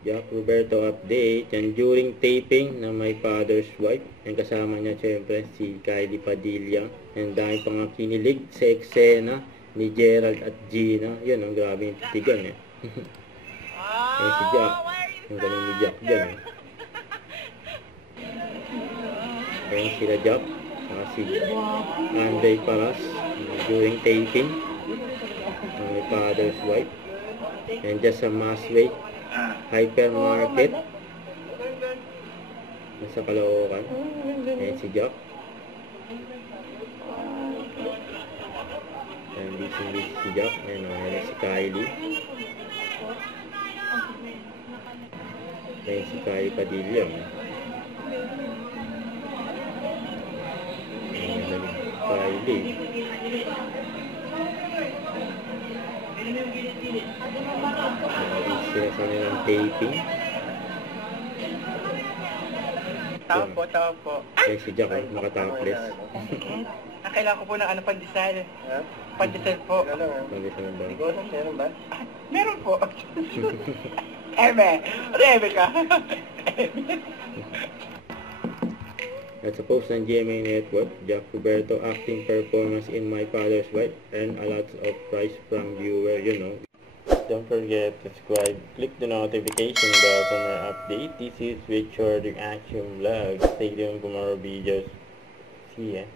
Jack Roberto update. Yan during taping na My Father's Wife. Yan kasama niya syempre si Kylie Padilla. Yan dahil pang kinilig sa eksena ni Gerald at Gina. Yan ang grabe yung titigan eh. Yan si Jack. Yung ganun ni Jack dyan eh. Yan sila Jack. Si Andre Paras during taping ng My Father's Wife. And just sa Masway Hypermarket nasa Caloocan. Ayan si Jack. Ayan busy si Jack. Ayan si Kylie. Ayan si Kylie Padilla. Ayan Kylie. Sila sa nilang taping. Tao po. Kaya si Jack nakatopless. Kailangan ko po ng pandesal. Pandesal po. Pandesal ba? Meron ba? Meron po. Rebe ka. At sa post ng GMA Network, Jack Roberto acting performance in My Father's Wife earned a lot of praise from viewer, you know. Don't forget to subscribe, click the notification bell for more update. This is Richard Reaction Vlog. Stay tuned for more videos. See ya.